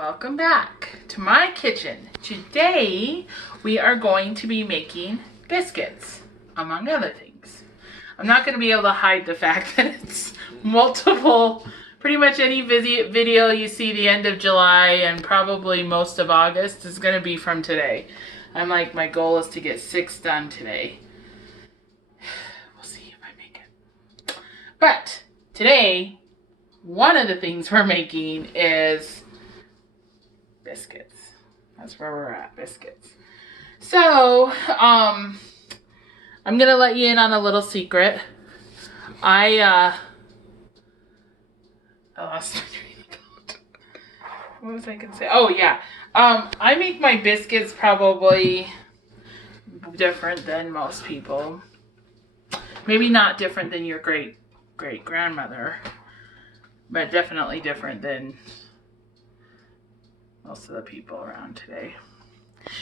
Welcome back to my kitchen. Today we are going to be making biscuits, among other things. I'm not going to be able to hide the fact that it's multiple, pretty much any video you see the end of July and probably most of August is going to be from today. My goal is to get 6 done today. We'll see if I make it. But today, one of the things we're making is biscuits. That's where we're at, biscuits. So, I'm gonna let you in on a little secret. I lost my train of thought. What was I gonna say? Oh yeah. I make my biscuits probably different than most people. Maybe not different than your great grandmother, but definitely different than most of the people around today.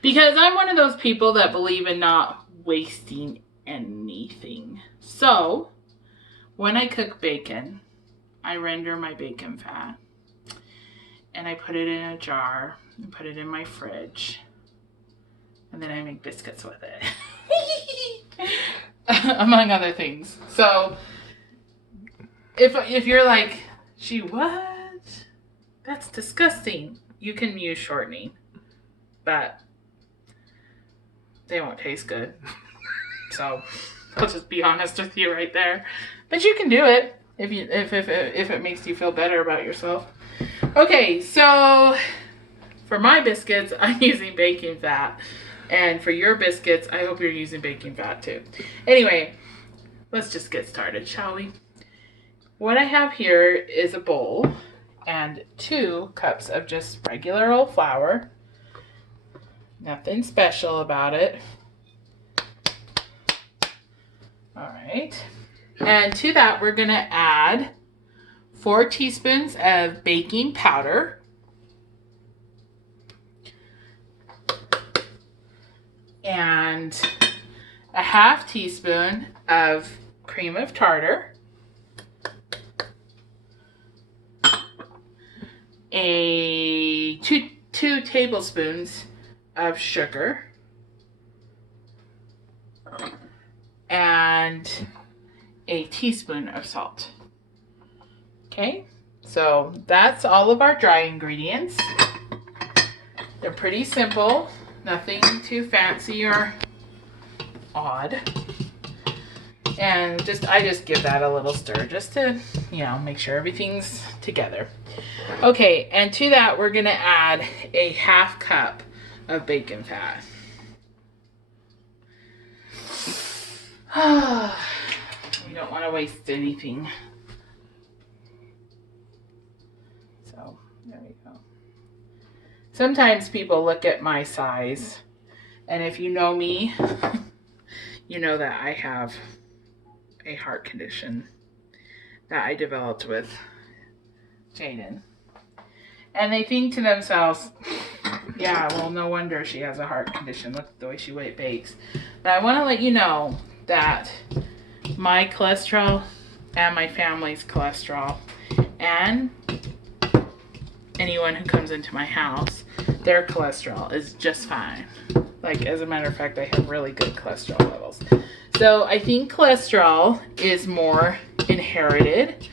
Because I'm one of those people that believe in not wasting anything. So, when I cook bacon, I render my bacon fat. And I put it in a jar and put it in my fridge. And then I make biscuits with it. Among other things. So, if you're like, gee, what? That's disgusting. You can use shortening, but they won't taste good. So I'll just be honest with you right there. But you can do it if it makes you feel better about yourself. Okay, so for my biscuits, I'm using baking fat. And for your biscuits, I hope you're using baking fat too. Anyway, let's just get started, shall we? What I have here is a bowl and 2 cups of just regular old flour. Nothing special about it. All right. And to that, we're going to add 4 teaspoons of baking powder. And a ½ teaspoon of cream of tartar. Two tablespoons of sugar, and a teaspoon of salt. Okay, so that's all of our dry ingredients. They're pretty simple, nothing too fancy or odd. And I just give that a little stir just to, make sure everything's together. Okay, and to that we're gonna add a ½ cup of bacon fat. We don't want to waste anything. So, there we go. Sometimes people look at my size, and if you know me, you know that I have a heart condition that I developed with Jaden. And they think to themselves, yeah, well, no wonder she has a heart condition. Look at the way she bakes. But I want to let you know that my cholesterol and my family's cholesterol and anyone who comes into my house, their cholesterol is just fine. Like, as a matter of fact, I have really good cholesterol levels. So I think cholesterol is more inherited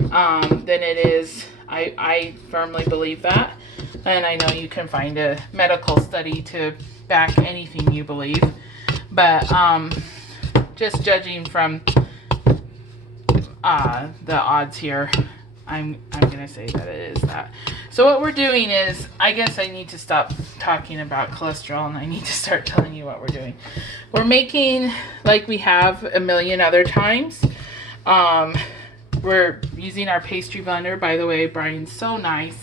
than it is. I firmly believe that. And I know you can find a medical study to back anything you believe. But just judging from the odds here, I'm going to say that it is that. So what we're doing is, I guess I need to stop talking about cholesterol and I need to start telling you what we're doing. We're making, like we have a million other times, we're using our pastry blender. By the way, Brian's so nice.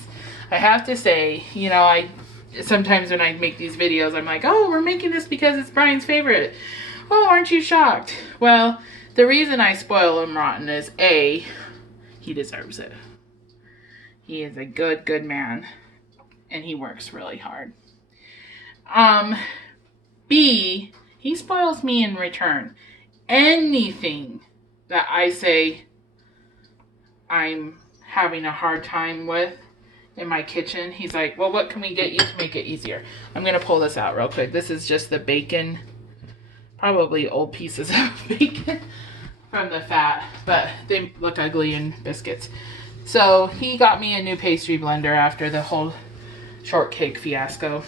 I have to say, sometimes when I make these videos, I'm like, oh, we're making this because it's Brian's favorite. Oh, aren't you shocked? Well, the reason I spoil him rotten is A, he deserves it. He is a good man, and he works really hard. B, he spoils me in return. Anything that I say I'm having a hard time with in my kitchen. He's like, well, what can we get you to make it easier? I'm going to pull this out real quick. This is just the bacon, probably old pieces of bacon from the fat, but they look ugly in biscuits. So he got me a new pastry blender after the whole shortcake fiasco.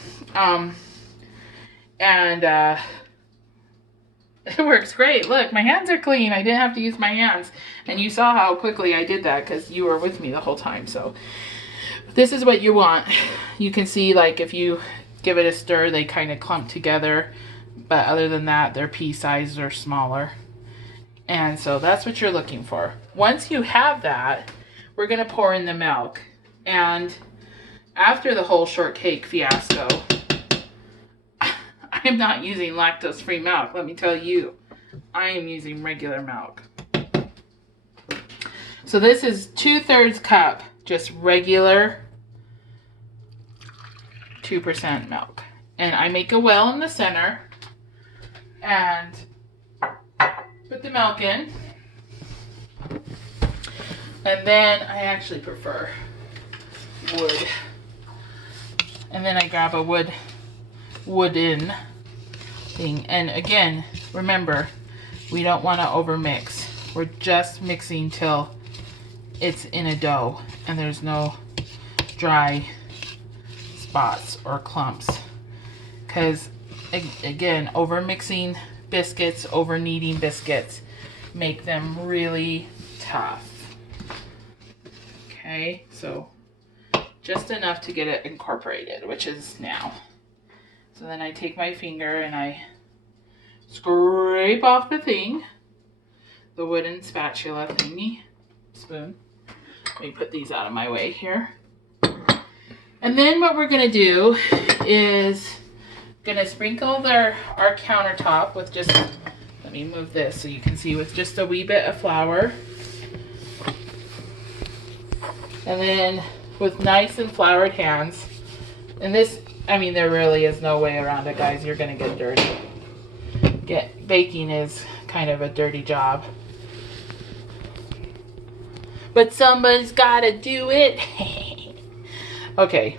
It works great. Look, my hands are clean. I didn't have to use my hands. And you saw how quickly I did that because you were with me the whole time. So this is what you want. You can see, like, if you give it a stir, they kind of clump together. But other than that, their pea sizes are smaller. And so that's what you're looking for. Once you have that, we're going to pour in the milk. And after the whole shortcake fiasco, I'm not using lactose-free milk. Let me tell you, I am using regular milk. So this is 2/3 cup, just regular 2% milk. And I make a well in the center and put the milk in. And then I actually prefer wood. And then I grab a wooden thing. And again, remember, we don't want to overmix. We're just mixing till it's in a dough and there's no dry spots or clumps. Because again, overmixing biscuits, over kneading biscuits, make them really tough. Okay, so just enough to get it incorporated, which is now. So then I take my finger and I scrape off the thing, the wooden spatula thingy, spoon. Let me put these out of my way here. And then what we're gonna do is gonna sprinkle our countertop with just, let me move this so you can see, with just a wee bit of flour. And then with nice and floured hands, and this, I mean, there really is no way around it, guys. You're gonna get dirty. Baking is kind of a dirty job, but somebody's gotta do it. Okay.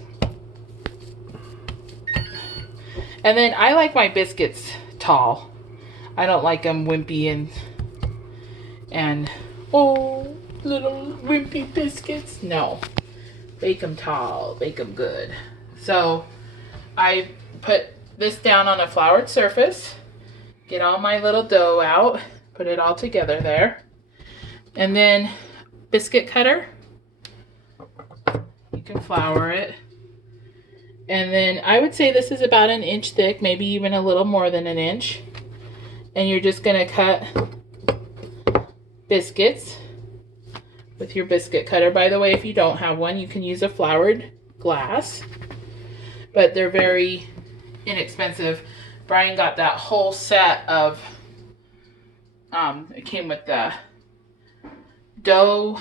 And then I like my biscuits tall. I don't like them wimpy and oh, little wimpy biscuits. No, bake them tall, bake them good. So I put this down on a floured surface, get all my little dough out, put it all together there. And then biscuit cutter, you can flour it. And then I would say this is about 1 inch thick, maybe even a little more than 1 inch. And you're just gonna cut biscuits with your biscuit cutter. By the way, if you don't have one, you can use a floured glass, but they're very inexpensive. Brian got that whole set of, it came with the dough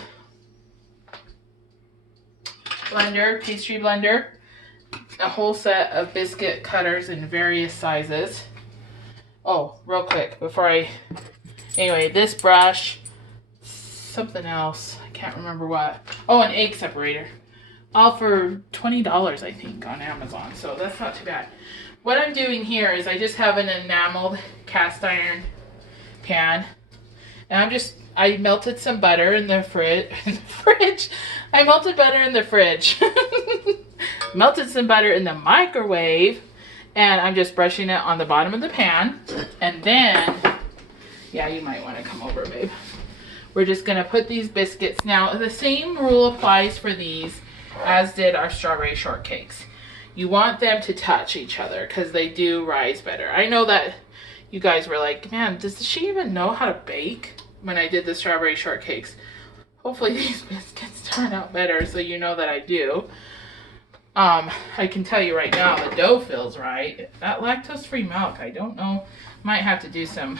blender, pastry blender, a whole set of biscuit cutters in various sizes. Oh, real quick before anyway, this brush, something else, I can't remember what. Oh, an egg separator. All for $20, I think, on Amazon. So that's not too bad. What I'm doing here is I just have an enameled cast iron pan. And I melted some butter in the fridge. I melted butter in the fridge. Melted some butter in the microwave. And I'm just brushing it on the bottom of the pan. And then, yeah, you might want to come over, babe. We're just going to put these biscuits. Now, the same rule applies for these as did our strawberry shortcakes. You want them to touch each other because they do rise better. I know that you guys were like, man, does she even know how to bake? When I did the strawberry shortcakes. Hopefully these biscuits turn out better so you know that I do. I can tell you right now, the dough feels right. That lactose-free milk, I don't know. Might have to do some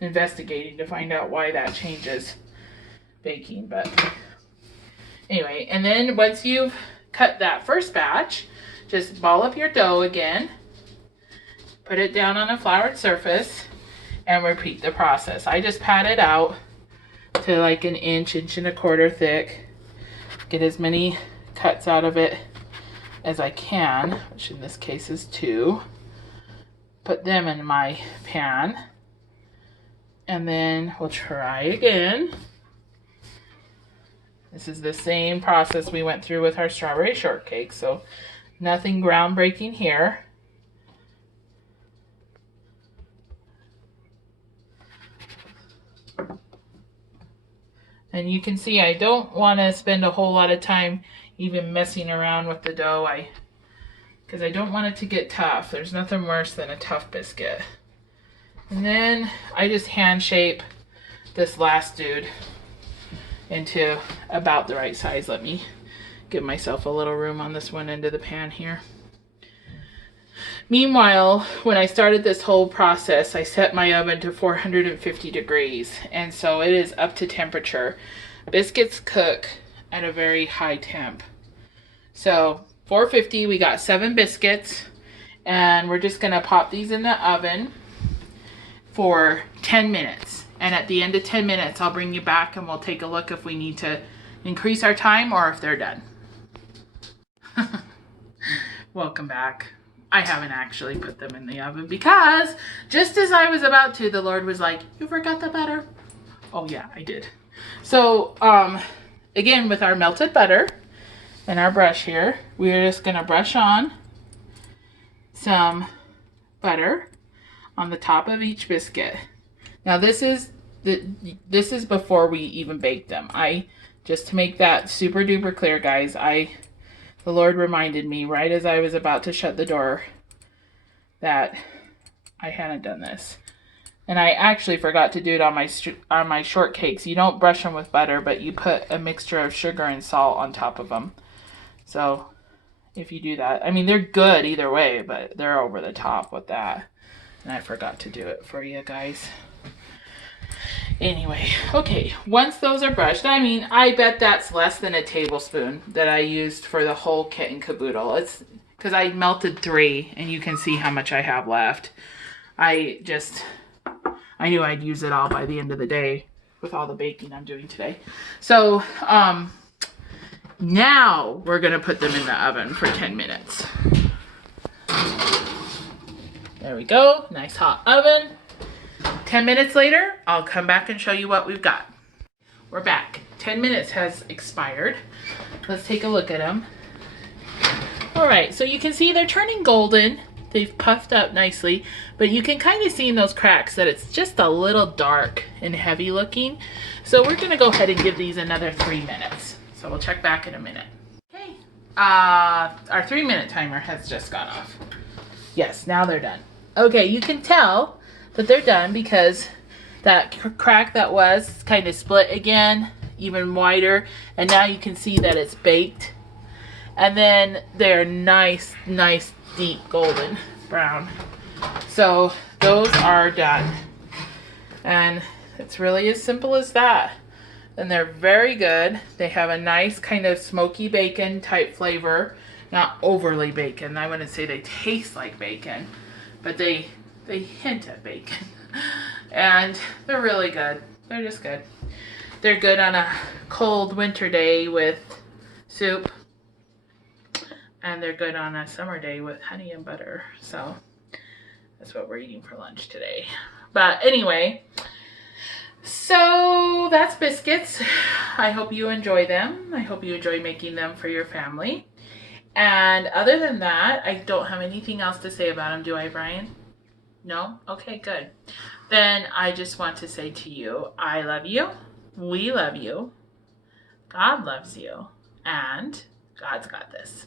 investigating to find out why that changes baking. But anyway, and then once you've cut that first batch, just ball up your dough again. Put it down on a floured surface and repeat the process. I just pat it out to like 1 inch, 1.25 inches thick. get as many cuts out of it as I can, which in this case is 2. Put them in my pan. And then we'll try again. This is the same process we went through with our strawberry shortcake, so nothing groundbreaking here. And you can see I don't want to spend a whole lot of time even messing around with the dough, because I don't want it to get tough. There's nothing worse than a tough biscuit. And then I just hand shape this last dude into about the right size. Let me give myself a little room on this one end of the pan here. Meanwhile, when I started this whole process, I set my oven to 450 degrees, and so it is up to temperature. Biscuits cook at a very high temp. So 450, we got 7 biscuits, and we're just gonna pop these in the oven for 10 minutes. And at the end of 10 minutes, I'll bring you back and we'll take a look if we need to increase our time or if they're done. Welcome back. I haven't actually put them in the oven because just as I was about to, the Lord was like, you forgot the butter. Oh yeah, I did. So again, with our melted butter and our brush here, we're just gonna brush on some butter on the top of each biscuit. Now this is before we even bake them. Just to make that super duper clear, guys, the Lord reminded me right as I was about to shut the door that I hadn't done this. And I actually forgot to do it on my shortcakes. You don't brush them with butter, but you put a mixture of sugar and salt on top of them. So if you do that, I mean, they're good either way, but they're over the top with that. And I forgot to do it for you guys. Anyway, okay, once those are brushed, I mean, I bet that's less than a tablespoon that I used for the whole kit and caboodle. It's because I melted 3 and you can see how much I have left. I knew I'd use it all by the end of the day with all the baking I'm doing today. So now we're gonna put them in the oven for 10 minutes. There we go, nice hot oven. 10 minutes later, I'll come back and show you what we've got. We're back. 10 minutes has expired. Let's take a look at them. All right, so you can see they're turning golden. They've puffed up nicely, but you can kind of see in those cracks that it's just a little dark and heavy looking. So we're gonna go ahead and give these another 3 minutes. So we'll check back in a minute. Okay, our 3-minute timer has just gone off. Yes, now they're done. Okay, you can tell that they're done because that crack that was kind of split again, even wider, and now you can see that it's baked. And then they're nice deep golden brown. So those are done, and it's really as simple as that. And they're very good. They have a nice kind of smoky bacon type flavor, not overly bacon. I wouldn't say they taste like bacon, but they hint at bacon. And they're really good. They're just good. They're good on a cold winter day with soup. And they're good on a summer day with honey and butter. So that's what we're eating for lunch today. But anyway, so that's biscuits. I hope you enjoy them. I hope you enjoy making them for your family. And other than that, I don't have anything else to say about them, do I, Brian? No? Okay, good. Then I just want to say to you, I love you, we love you, God loves you, and God's got this.